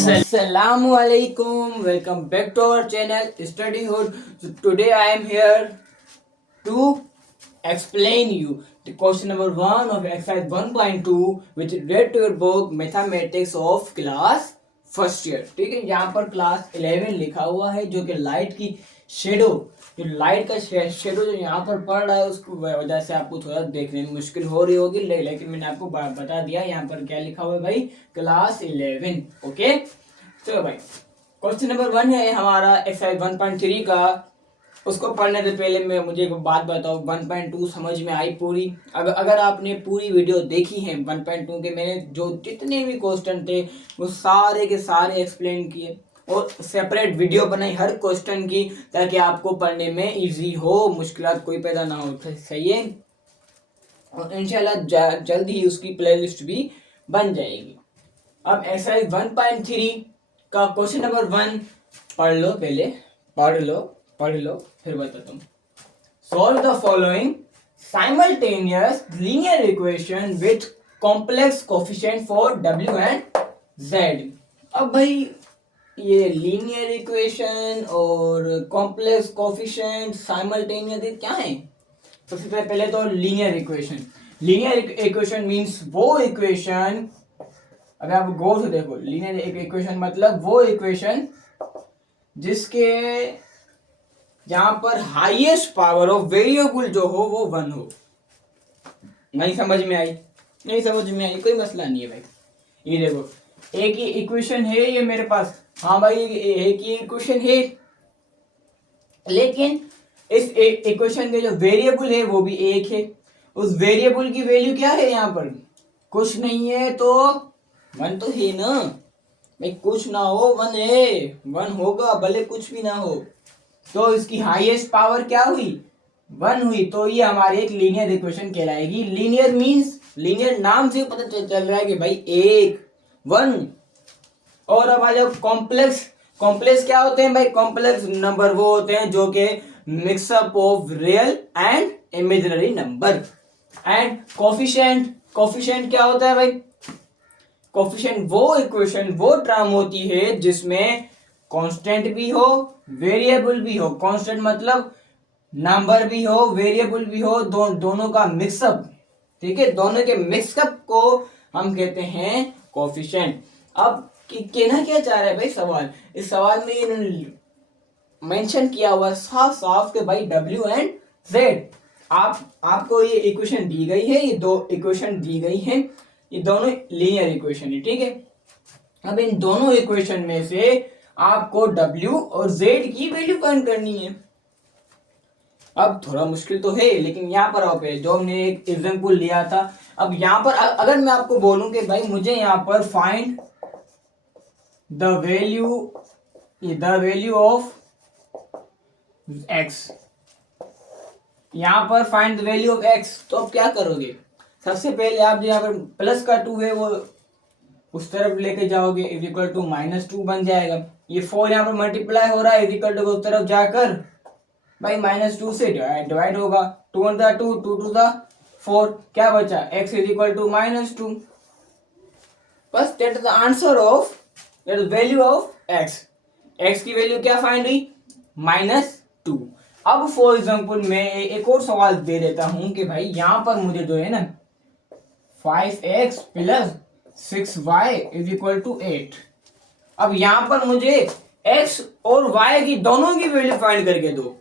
Assalamu alaikum. Welcome back to our channel Studyhood. So today I am here to explain you the question number 1 of exercise 1.2 which is read to your book Mathematics of class first year. ठीक है, यहाँ पर class 11 लिखा हुआ है जो कि light की शेडो, जो लाइट का शेडो जो यहाँ पर पड़ रहा है उसकी वजह से आपको थोड़ा देखने में मुश्किल हो रही होगी, लेकिन मैंने आपको बता दिया यहाँ पर क्या लिखा हुआ है भाई, क्लास 11. ओके, चलो भाई, क्वेश्चन नंबर 1 है हमारा एक्सरसाइज 1.3 का. उसको पढ़ने से पहले मैं मुझे एक बात बताओ, 1.2 समझ में आई पूरी? अगर आपने पूरी वीडियो देखी है 1.2 के, मैंने जो जितने भी क्वेश्चन थे वो सारे के सारे एक्सप्लेन किए और सेपरेट वीडियो बनाई हर क्वेश्चन की, ताकि आपको पढ़ने में इजी हो, मुश्किलात कोई पैदा ना हो. सही है, और इंशाल्लाह जल्द ही उसकी प्लेलिस्ट भी बन जाएगी. अब एक्सरसाइज 1.3 का क्वेश्चन नंबर 1 पढ़ लो, पहले पढ़ लो फिर बताता हूँ. Solve the following simultaneous linear equation with complex coefficient for W and Z. अब भाई ये लीनियर इक्वेशन और कॉम्प्लेक्स कोफिशिएंट साइमल्टेनियस क्या है? सबसे पहले तो लीनियर इक्वेशन मींस वो इक्वेशन, अगर आप गौर से देखो, लीनियर इक्वेशन मतलब वो इक्वेशन जिसके जहां पर हाईएस्ट पावर ऑफ वेरिएबल जो हो वो 1 हो. नहीं समझ में आई? कोई मसला नहीं है भाई. ये देखो, एक ही इक्वेशन है ये मेरे पास. हाँ भाई, एक ही इक्वेशन है, लेकिन इस इक्वेशन के जो वेरिएबल है वो भी एक है. उस वेरिएबल की वैल्यू क्या है? यहाँ पर कुछ नहीं है तो 1 तो है ना भाई. कुछ ना हो 1 है, 1 होगा भले कुछ भी ना हो. तो इसकी हाईएस्ट पावर क्या हुई? 1 हुई. तो ये हमारी एक लीनियर इक्वेशन कहलाएगी. लीनियर मींस, लीनियर नाम से पता चल रहा है कि भाई 1 1. और अब आ जाओ कॉम्प्लेक्स क्या होते हैं भाई? कॉम्प्लेक्स नंबर वो होते हैं जो कि mix up of real and imaginary number. And coefficient क्या होता है भाई? कोफिशिएंट वो इक्वेशन, वो टर्म होती है जिसमें कांस्टेंट भी हो, वेरिएबल भी हो. कांस्टेंट मतलब नंबर भी हो, वेरिएबल भी हो, दोनों का मिक्सअप. ठीक है, दोनों के मिक्सअप को हम कहते हैं कोफिशिएंट. अब कहना क्या चाह रहा है भाई सवाल? इस सवाल में इन्होंने मेंशन किया हुआ साफ कि भाई W एंड Z. आपको ये इक्वेशन दी गई है, ये दो इक्वेशन दी गई हैं, ये दोनों लीनियर इक्वेशन है. ठीक है, अब इन दोनों इक्वेशन में से आपको W और Z की वैल्यू फाइंड करनी है. अब थोड़ा मुश्किल तो है, लेकिन यहाँ पर आप जो हमने एक एग्जांपल लिया था. अब यहाँ पर अगर मैं आपको बोलूं कि भाई मुझे यहाँ पर find the value of x, यहाँ पर find the value of x, तो आप क्या करोगे? सबसे पहले आप जो यहाँ पर प्लस का 2 है वो उस तरफ लेके जाओगे, इज इक्वल टू -2 बन जाएगा. ये 4 यहाँ पर मल्टीप्लाई हो रहा है, इज इक्वल टू उस तरफ जाकर भाई -2 से डिवाइड होगा. 2 1 2, 2 2 4, क्या बचा? x is equal to -2. बस that is the answer of that is value of x की वैल्यू क्या फाइंड हुई? -2. अब फॉर एग्जांपल मैं एक और सवाल दे देता हूं कि भाई यहाँ पर मुझे जो है ना 5x plus 6y is equal to 8. अब यहाँ पर मुझे x और y की दोनों की वैल्यू फाइंड करके दो.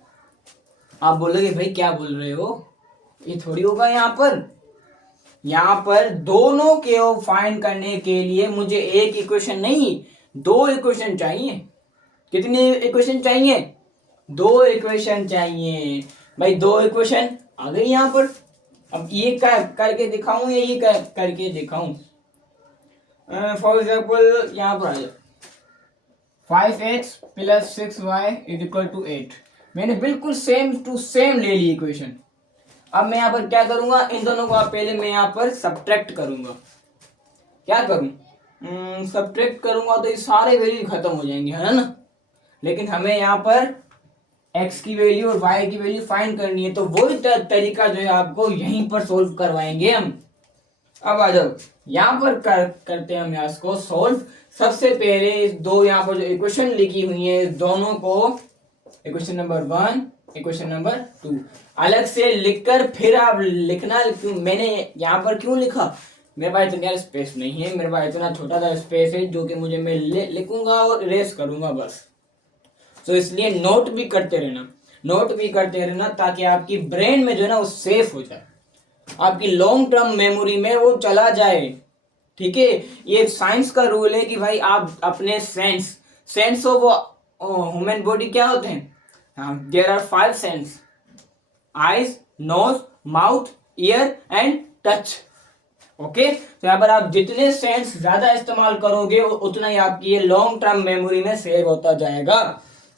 आप बोलोगे भाई क्या बोल रहे हो, ये थोड़ी होगा. यहाँ पर दोनों के फाइंड करने के लिए मुझे एक इक्वेशन नहीं 2 इक्वेशन चाहिए. कितनी इक्वेशन चाहिए? 2 इक्वेशन चाहिए भाई. 2 इक्वेशन आ गई यहाँ पर. अब ये करके दिखाऊं या ये करके दिखाऊं? फॉर एग्जाम्पल यहाँ पर आ जाओ, 5x plus 6y is equal to 8. मैंने बिल्कुल सेम टू सेम ले ली इक्वेशन. अब मैं यहाँ पर क्या करूंगा? इन दोनों को पहले मैं यहाँ पर सब्ट्रैक्ट करूंगा. क्या करूं? सब्ट्रैक्ट करूंगा तो ये सारे वैल्यू खत्म हो जाएंगे, है ना. लेकिन हमें यहाँ पर x की वैल्यू और y की वैल्यू फाइंड करनी है, तो वही तरीका जो है आपको यहीं पर सोल्व करवाएंगे हम. अब आ जाओ, यहाँ पर करते हैं हम इसको सोल्व. सबसे पहले इस दो यहाँ पर जो इक्वेशन लिखी हुई है इस दोनों को, इक्वेशन नंबर 1, इक्वेशन नंबर 2 अलग से लिखकर फिर आप लिखना। मैंने यहाँ पर क्यों लिखा, मेरे पास इतना स्पेस नहीं है, मेरे पास इतना छोटा सा स्पेस है जो कि मुझे मैं लिखूंगा और इरेज करूंगा बस। तो इसलिए नोट भी करते रहना, नोट भी करते रहना, ताकि आपकी ब्रेन में जो है ना वो सेफ हो जाए, आपकी लॉन्ग टर्म मेमोरी में वो चला जाए। ठीक है, ये साइंस का रूल है कि भाई आप अपने सेंस ऑफ ह्यूमन बॉडी क्या होते हैं, there are 5 sense, eyes, nose, mouth, ear and touch. Okay, तो यहाँ पर आप जितने सेंस ज्यादा इस्तेमाल करोगे उतना ही आपकी ये लॉन्ग टर्म मेमोरी में सेव होता जाएगा।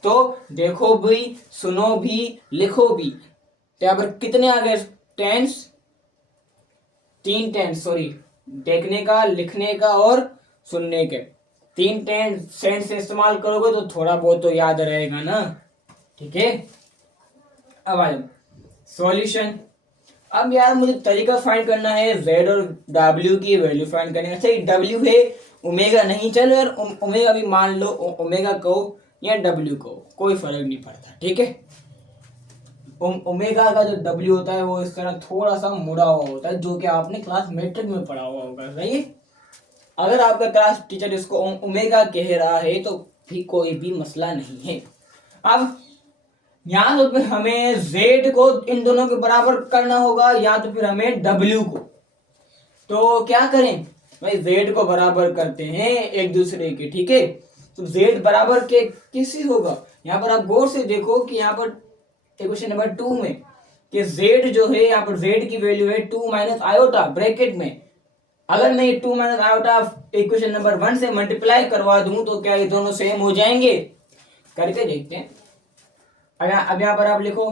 तो देखो भी, सुनो भी, लिखो भी। तो यहाँ पर कितने आ गए टेंस, 3 टेंस, सॉरी, देखने का, लिखने का और सुनने के 3 टेंस सेंस से इस्तेमाल करोगे तो थोड़ा बहुत तो याद रहेगा ना। ठीक है, अब आ जाओ सॉल्यूशन। अब यार मुझे तरीका फाइंड करना है z और w की वैल्यू फाइंड करने का। अच्छा w है, ओमेगा नहीं, चलो यार ओमेगा भी मान लो, ओमेगा कहो या w कहो, कोई फर्क नहीं पड़ता। ठीक है, ओमेगा का जो w होता है वो इस तरह थोड़ा सा मुड़ा हुआ होता है, जो कि आपने क्लास मैट्रिक में पढ़ा हुआ होगा। सही है, अगर आपका क्लास टीचर इसको ओमेगा कह रहा है तो भी कोई भी मसला नहीं है। अब या तो फिर हमें z को इन दोनों के बराबर करना होगा या तो फिर हमें w को। तो क्या करें भाई, z को बराबर करते हैं एक दूसरे के। ठीक है, तो z बराबर के किससे होगा, यहाँ पर आप गौर से देखो कि यहाँ पर इक्वेशन नंबर 2 में कि z जो है, यहाँ पर z की वैल्यू है 2 माइनस आयोटा ब्रैकेट में। अगर मैं 2 माइनस आयोटा इक्वेशन नंबर 1 से मल्टीप्लाई करवा दूं तो क्या ये दोनों सेम हो जाएंगे, करके देखते हैं। अब यहाँ पर आप लिखो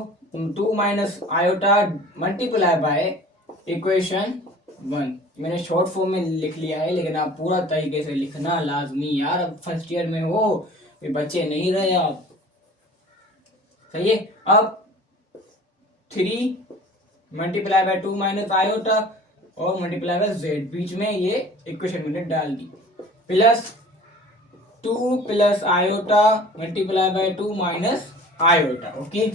2 minus iota multiply by equation 1। मैंने शॉर्ट फॉर्म में लिख लिया है, लेकिन आप पूरा तरीके से लिखना लाजमी यार, अब फर्स्ट ईयर में हो, बच्चे नहीं रहे आप। सही है, अब 3 मल्टीप्लाई बाय 2 माइनस आयोटा और मल्टीप्लाई बाय z, बीच में ये इक्वेशन मैंने डाल दी, plus 2 plus iota multiply by 2 minus iota. Okay,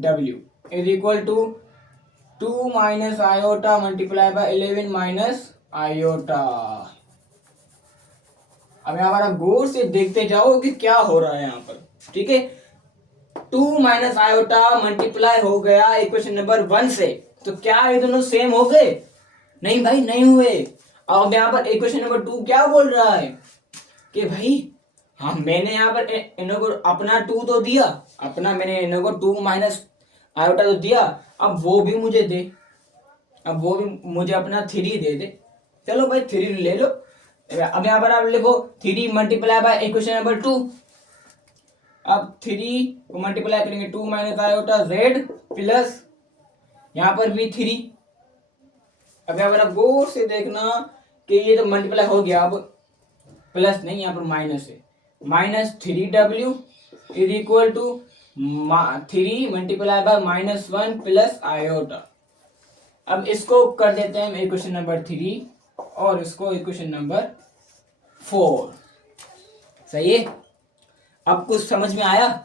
w is equal to 2 minus iota multiply by 11 minus iota. अब यहाँ पर आप गौर से देखते जाओ कि क्या हो रहा है यहाँ पर। ठीक है, 2 माइनस आयोटा मल्टीप्लाई हो गया इक्वेशन नंबर 1 से, तो क्या ये दोनों सेम हो गए, नहीं भाई नहीं हुए। अब यहाँ पर इक्वेशन नंबर 2 क्या बोल रहा है कि भाई हाँ, मैंने यहाँ पर इन्हों को अपना 2 तो दिया, अपना मैंने इन्हों को 2 माइनस आयोटा तो दिया, अब वो भी मुझे दे, अब वो भी मुझे अपना 3 दे दे। चलो भाई 3 ले लो। अब यहाँ पर आप लिखो 3 मल्टीप्लाई बाय इक्वेशन नंबर 2। अब 3 को मल्टीप्लाई करेंगे 2 माइनस आयोटा z प्लस यहाँ पर भी 3। अब यहाँ पर आप गौर से देखना कि ये तो मल्टीप्लाई हो गया, अब प्लस नहीं, यहाँ पर माइनस है, minus 3w is equal to 3 multiply by minus 1 plus iota. अब इसको कर देते हैं इक्वेशन नंबर 3 और इसको इक्वेशन नंबर 4। सही है, अब कुछ समझ में आया।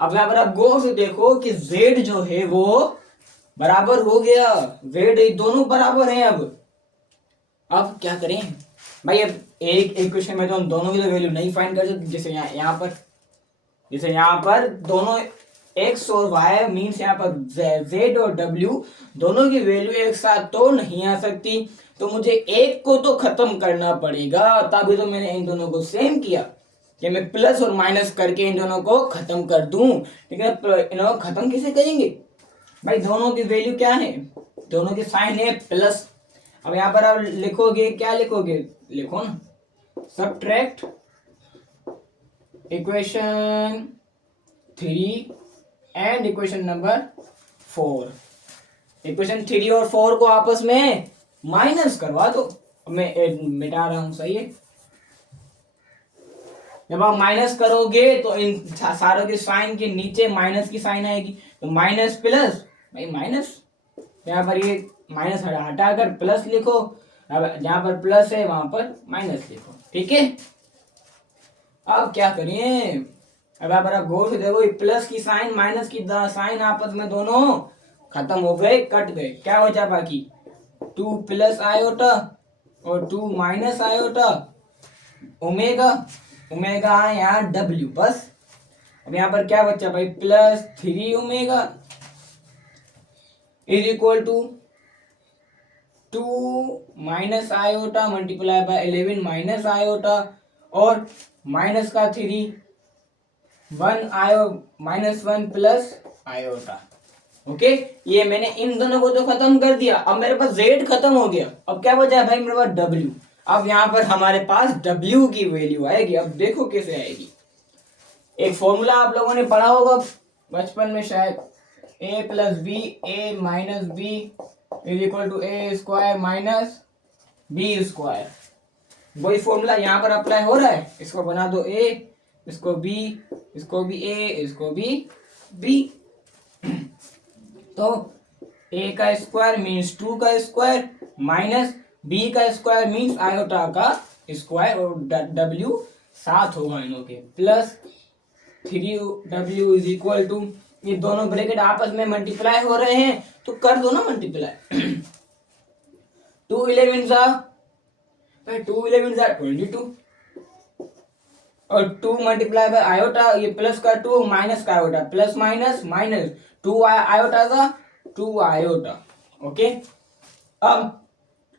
अब यहाँ पर आप गौर से देखो कि z जो है वो बराबर हो गया, z दोनों बराबर हैं। अब क्या करें भाई, अब एक इक्वेशन में तो हम दोनों की तो वैल्यू नहीं फाइंड कर सकते, जैसे यहाँ पर दोनों x और y मीन्स यहाँ पर z और w दोनों की वैल्यू एक साथ तो नहीं आ सकती, तो मुझे एक को तो खत्म करना पड़ेगा। तभी तो मैंने इन दोनों को सेम किया कि मैं प्लस और माइनस करके इन दोनों को खत्म कर दूं। ठीक है, इन्हों खत्म कैसे करेंगे भाई, दोनों की वैल्यू क्या है, दोनों की साइन है प्लस। अब यहाँ पर आप लिखोगे, क्या लिखोगे, लिखो ना subtract equation 3 and equation number 4। Equation 3 और 4 को आपस में माइनस करवा दो। मैं मिटा रहा हूं, सही है। जब आप माइनस करोगे तो इन सारों के साइन के नीचे माइनस की साइन आएगी, तो माइनस प्लस भाई माइनस, यहाँ पर ये माइनस हटाकर प्लस लिखो, अब जहां पर प्लस है वहां पर माइनस लिखो। ठीक है, अब क्या करें, अब आप गौर से देखो, प्लस की साइन माइनस की साइन आपस में दोनों खत्म हो गए, कट गए, क्या बचा बाकी, 2 प्लस आयोटा और 2 माइनस आयोटा ओमेगा, ओमेगा है यहाँ डब्ल्यू बस। अब यहाँ पर क्या बचा भाई, plus 3 omega is equal to 2 minus iota multiply by 11 minus iota और माइनस का 3 1 आयो माइनस 1 प्लस आयोटा। ओके, ये मैंने इन दोनों को तो खत्म कर दिया, अब मेरे पास z खत्म हो गया, अब क्या बचा है भाई मेरे पास w। अब यहाँ पर हमारे पास w की वैल्यू आएगी, अब देखो कैसे आएगी। एक फॉर्मूला आप लोगों ने पढ़ा होगा बचपन में शायद, a plus B A minus B is equal to A square minus B square. वही फॉर्मूला यहाँ पर अप्लाई हो रहा है, इसको बना दो a, इसको b, इसको भी a, इसको भी b। तो a का स्क्वायर मीन्स 2 का स्क्वायर माइनस b का स्क्वायर मीन्स आयोटा का स्क्वायर और w 7 होगा इनों के, plus 3w is equal to, ये दोनों ब्रैकेट आपस में मल्टीप्लाई हो रहे हैं तो कर दो ना मल्टीप्लाई। 2 11 सा 22 और 2 मल्टीप्लाई बाय आयोटा, ये प्लस का 2 माइनस का iota, plus minus minus 2 iota का 2 आयोटा। ओके, अब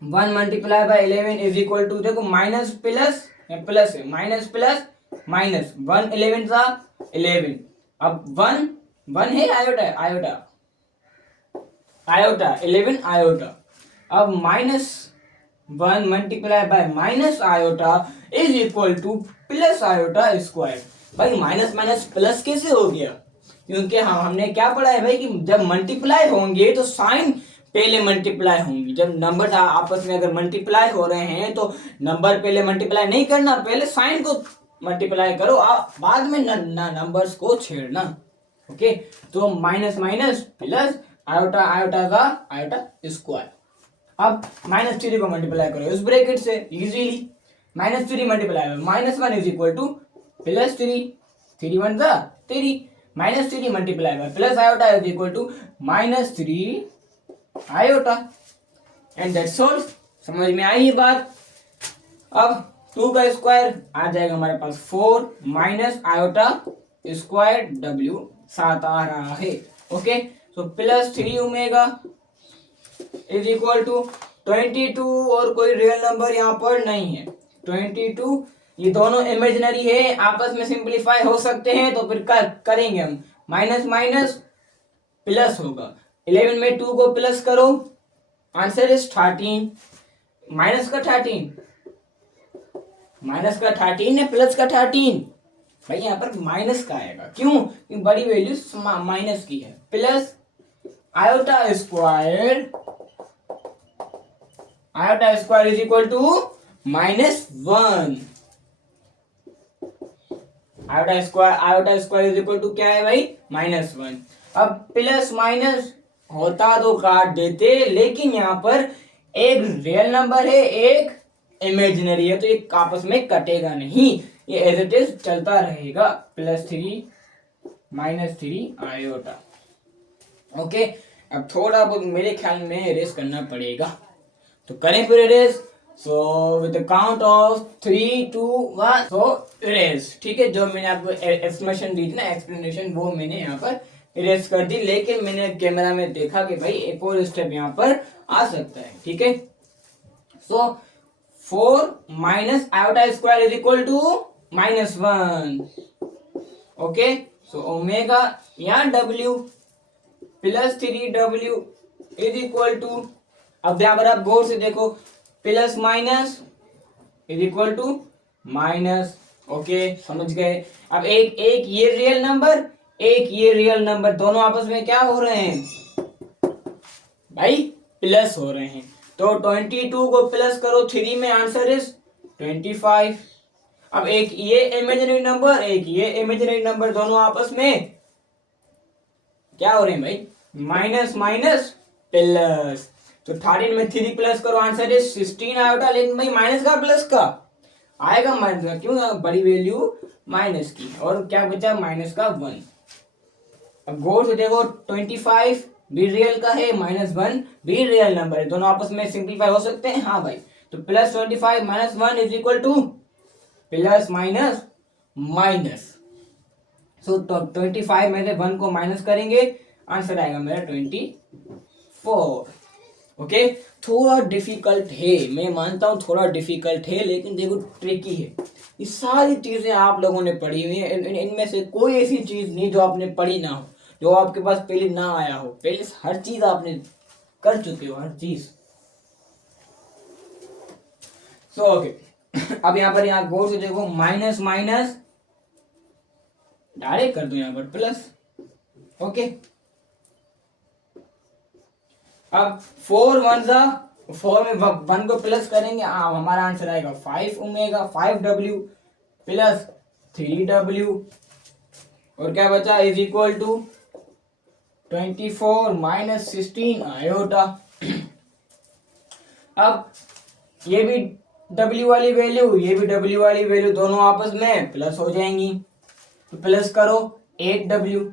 1 multiply by 11 is equal to, देखो माइनस प्लस प्लस है, माइनस प्लस माइनस 1 11 सा 11, अब 1 1 है आयोटा आयोटा आयोटा 11 आयोटा, अब minus 1 multiply by minus iota is equal to plus iota square. भाई minus minus plus कैसे हो गया, क्योंकि हमने क्या पढ़ा है भाई कि जब मल्टीप्लाई होंगे तो साइन पहले मल्टीप्लाई होंगी। जब नंबर आपस में अगर मल्टीप्लाई हो रहे हैं तो नंबर पहले मल्टीप्लाई नहीं करना, पहले साइन को मल्टीप्लाई करो, बाद में नंबर्स को छेड़ना। ओके, तो minus minus plus iota iota का आयोटा स्क्वायर। अब माइनस 3 को मल्टीप्लाई करो इस ब्रैकेट से easily, minus 3 multiply minus 1 is equal to plus 3, 3 1 जा 3, minus 3 multiply by plus iota is equal to minus 3 iota, and that's all. समझ में आई ये बात। अब 2 का स्क्वायर आ जाएगा हमारे पास 4 माइनस आयोटा स्क्वायर w 7 आ रहा है। Okay, so plus 3 omega is equal to 22 और कोई रियल नंबर यहाँ पर नहीं है 22, ये दोनों इमेजिनरी है, आपस में सिंप्लीफाई हो सकते हैं तो फिर करेंगे हम, माइनस माइनस प्लस होगा, 11 में 2 को प्लस करो, आंसर इज 13, माइनस का 13, माइनस का 13 है प्लस का 13, भाई यहाँ पर माइनस का आएगा, क्यों, बड़ी वैल्यू माइनस की है, plus iota square, iota square is equal to minus 1, iota square is equal to क्या है भाई, माइनस 1। अब प्लस माइनस होता तो काट देते, लेकिन यहाँ पर एक रियल नंबर है एक इमेजिनरी है, तो ये आपस में कटेगा नहीं, ये एज इट इज चलता रहेगा, प्लस 3 माइनस 3 आयोटा। ओके, अब थोड़ा बहुत मेरे ख्याल में इरेज करना पड़ेगा, तो करें फिर erase. So with the count of 3 2 1, so erase. ठीक है, जो मैंने आपको एक्सप्लेनेशन दी थी ना, एक्सप्लेनेशन वो मैंने यहाँ पर इरेज कर दी, लेकिन मैंने कैमरा में देखा कि भाई एक और स्टेप यहाँ पर आ सकता है। ठीक है, so 4 minus iota square is equal to minus 1। Okay, so omega या w plus 3w is equal to, अब यहाँ पर आप गौर से देखो, plus minus is equal to minus. Okay, समझ गए। अब एक एक ये रियल नंबर, एक ये रियल नंबर, दोनों आपस में क्या हो रहे हैं भाई, प्लस हो रहे हैं, तो 22 को प्लस करो 3 में, आंसर इज 25। अब एक ये इमेजिनरी नंबर, एक ये इमेजिनरी नंबर, दोनों आपस में क्या हो रहे हैं भाई, माइनस माइनस प्लस, तो 13 में 3 प्लस करो, आंसर इज 16 आयोटा, लेकिन भाई माइनस का प्लस का, आएगा माइनस का, क्यों, बड़ी वैल्यू माइनस की, और क्या बचा माइनस का 1। अब गौर से देखो 25 भी रियल का है, -1 भी रियल नंबर है, दोनों आपस में सिंप्लीफाई हो सकते हैं, हाँ भाई। तो +25 - 1 is equal to plus minus minus. So 25 में से 1 को माइनस करेंगे, आंसर आएगा मेरा 24। ओके, थोड़ा डिफिकल्ट है, मैं मानता हूँ थोड़ा डिफिकल्ट है, लेकिन देखो ट्रिकी है। ये सारी चीजें आप लोगों ने पढ़ी हुई है, इनमें से कोई ऐसी चीज नहीं जो आपने पढ़ी ना हो, जो आपके पास पहले ना आया हो, पहले हर चीज आपने कर चुके हो, हर चीज। सो ओके, अब यहाँ पर यहाँ गौर से देखो, माइनस माइनस डायरेक्ट कर दो यहाँ पर प्लस। ओके, अब 4 1 जा 4 में 1 को प्लस करेंगे, हमारा आंसर आएगा 5 ओमेगा 5W प्लस 3W, और क्या बचा, इज इक्वल टू 24 - 16 आयोटा। अब ये भी W वाली वैल्यू, ये भी W वाली वैल्यू, दोनों आपस में प्लस हो जाएंगी, तो प्लस करो 8W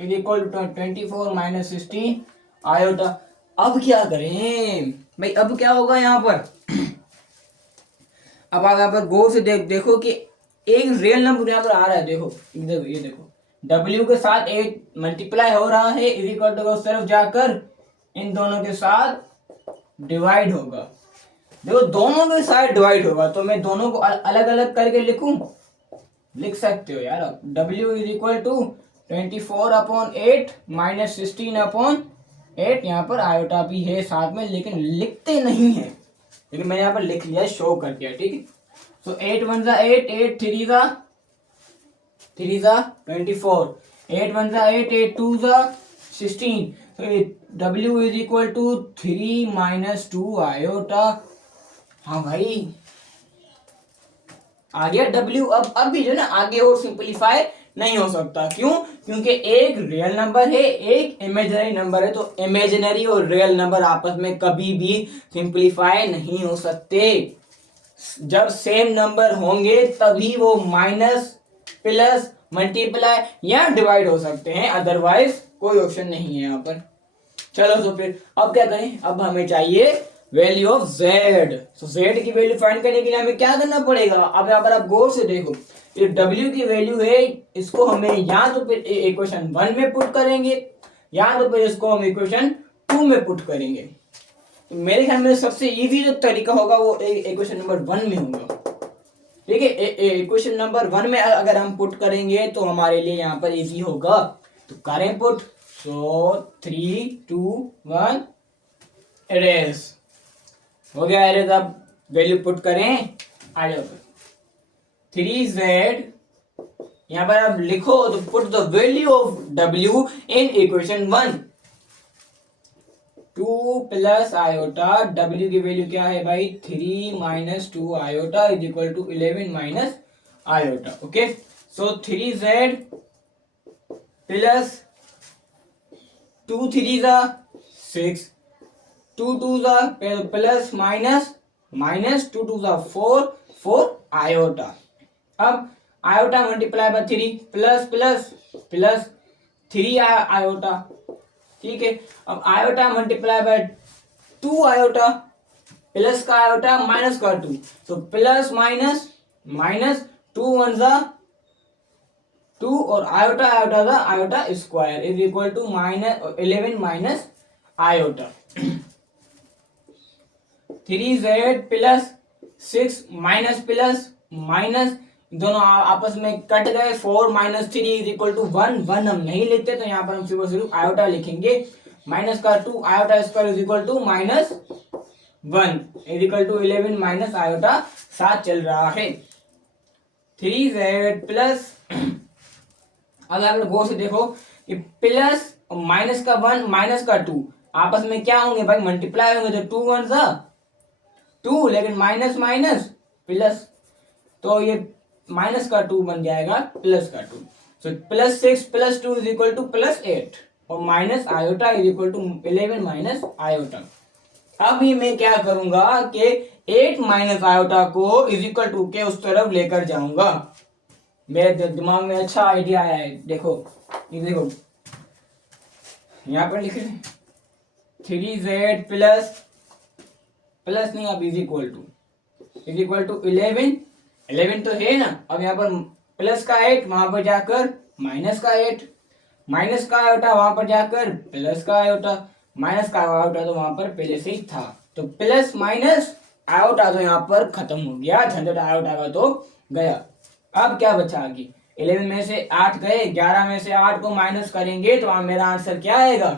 is equal to 24 - 16 iota. अब क्या करें भाई, अब क्या होगा यहाँ पर, अब आप यहाँ पर गौर से देखो कि एक रियल नंबर यहाँ पर आ रहा है, देखो ये देखो W के साथ 8 मल्टीप्लाई हो रहा है, इज इक्वल टू सिर्फ जाकर इन दोनों के साथ डिवाइड होगा। देखो दोनों के साथ डिवाइड होगा, तो मैं दोनों को अलग अलग करके लिखूं, लिख सकते हो यार। W इज इक्वल टू 24/8 - 16/8, यहाँ पर आयोटा भी है साथ में, लेकिन लिखते नहीं है, लेकिन मैंने यहाँ पर लिख लिया, शो कर दिया, ठीक है। सो 8 1 जा 8, 8 3 जा 24, 8 1 जा 8, 8 2 जा 16, तो W is equal to 3 - 2 iota. हाँ भाई आ गया W। अब भी जो ना आगे और सिंपलीफाई नहीं हो सकता, क्यों, क्योंकि एक रियल नंबर है, एक इमेजिनरी नंबर है, तो इमेजिनरी और रियल नंबर आपस में कभी भी सिंपलीफाई नहीं हो सकते। जब सेम नंबर होंगे तभी वो माइनस प्लस मल्टीप्लाई या डिवाइड हो सकते हैं, अदरवाइज कोई ऑप्शन नहीं है यहाँ पर। चलो तो फिर अब क्या करें, अब हमें चाहिए वैल्यू ऑफ z। तो z की वैल्यू फाइंड करने के लिए हमें क्या करना पड़ेगा, अब यहाँ पर आप गौर से देखो, ये w की वैल्यू है, इसको हमें या तो फिर इक्वेशन 1 में पुट करेंगे, या तो फिर इसको हम इक्वेशन 2 में पुट करेंगे। तो मेरे ख्याल में सबसे इजी जो तरीका होगा वो इक्वेशन नंबर 1 में होगा, ठीक है। इक्वेशन नंबर 1 में अगर हम पुट करेंगे तो हमारे लिए यहाँ पर इजी होगा, तो करें पुट। सो 3 2 1 एरेस हो गया, एरेस। अब वैल्यू पुट करें, आ जाओ 3z, यहाँ पर आप लिखो, तो put the value of w in equation 1, 2 plus iota, w की वैल्यू क्या है भाई, 3 - 2 iota is equal to 11 - iota. Okay, so 3z plus 2 3 जा 6, 2 2 जा प्लस माइनस 2 2 जा 4 4 आयोटा। अब iota multiply bye 3 plus plus plus 3 iota, ठीक है। अब iota multiply by 2 iota, plus का आयोटा माइनस का 2, तो प्लस माइनस माइनस 2 1 जा 2, और आयोटा आयोटा जा iota square is equal to -11 iota. 3z plus 6 minus plus minus, दोनों आपस में कट गए, 4 - 3 इज इक्वल टू 1 1 हम नहीं लिखते, तो यहाँ पर हम सिर्फ आयोटा लिखेंगे, माइनस का 2 iota square is equal to -1 is equal to 11 - iota, साथ चल रहा है। 3z प्लस, अगर आप गौर से देखो, ये प्लस माइनस का 1 माइनस का 2 आपस में क्या होंगे भाई, मल्टीप्लाई होंगे, तो 2 1 जा 2, लेकिन माइनस माइनस प्लस, तो ये माइनस का 2 बन जाएगा प्लस का 2, so plus 6 plus 2 is equal to plus 8, और minus iota is equal to 11 - iota. अब ही मैं क्या करूंगा कि 8 माइनस आयोटा को इज इक्वल टू के उस तरफ लेकर जाऊंगा। मेरे दिमाग में अच्छा आइडिया आया है। देखो ये देखो यहाँ पर लिख रहे हैं 3z प्लस नहीं, अब इज इक्वल टू 11 तो है ना। अब यहाँ पर प्लस का 8, वहां पर जाकर माइनस का 8, माइनस का आयोटा वहां पर जाकर प्लस का आयोटा, माइनस का आयोटा तो वहां पर पहले से ही था, तो प्लस माइनस आयोटा तो यहाँ पर खत्म हो गया, झंझट आयोटा का तो गया। अब क्या बचा आगे, 11 में से 8 गए, 11 में से 8 को माइनस करेंगे तो मेरा आंसर क्या आएगा,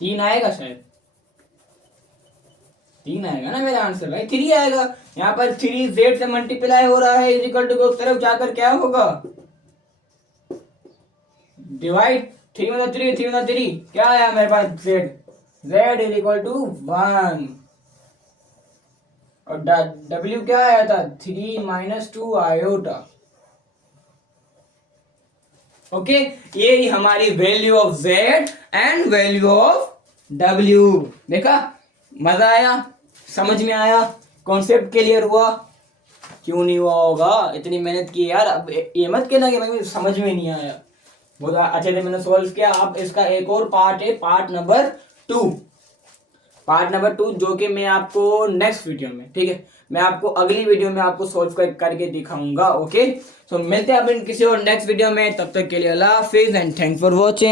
3 आएगा, शायद 3 आएगा ना मेरा आंसर भाई, 3 आएगा। यहाँ पर 3z से मल्टीप्लाई हो रहा है, इक्वल टू उस तरफ जाकर क्या होगा, डिवाइड, 3 मतलब 3, 3 मतलब 3, क्या आया मेरे पास, z इज इक्वल टू 1, और w क्या आया था, 3 माइनस 2 आयोटा। ओके, ये हमारी value of z and value of w। देखा, मजा आया, समझ में आया, कॉन्सेप्ट क्लियर हुआ। क्यों नहीं हुआ होगा, इतनी मेहनत की यार। अब ये मत कहना कि मैं समझ में नहीं आया, बहुत अच्छे से मैंने सॉल्व किया। अब इसका एक और पार्ट है, पार्ट नंबर 2, जो कि मैं आपको नेक्स्ट वीडियो में, ठीक है, मैं आपको अगली वीडियो में आपको सॉल्व करके दिखाऊंगा। ओके, तो मिलते हैं अपन किसी और नेक्स्ट वीडियो में, तब तक के लिए अल्लाह हाफिज एंड थैंक्स फॉर वॉचिंग।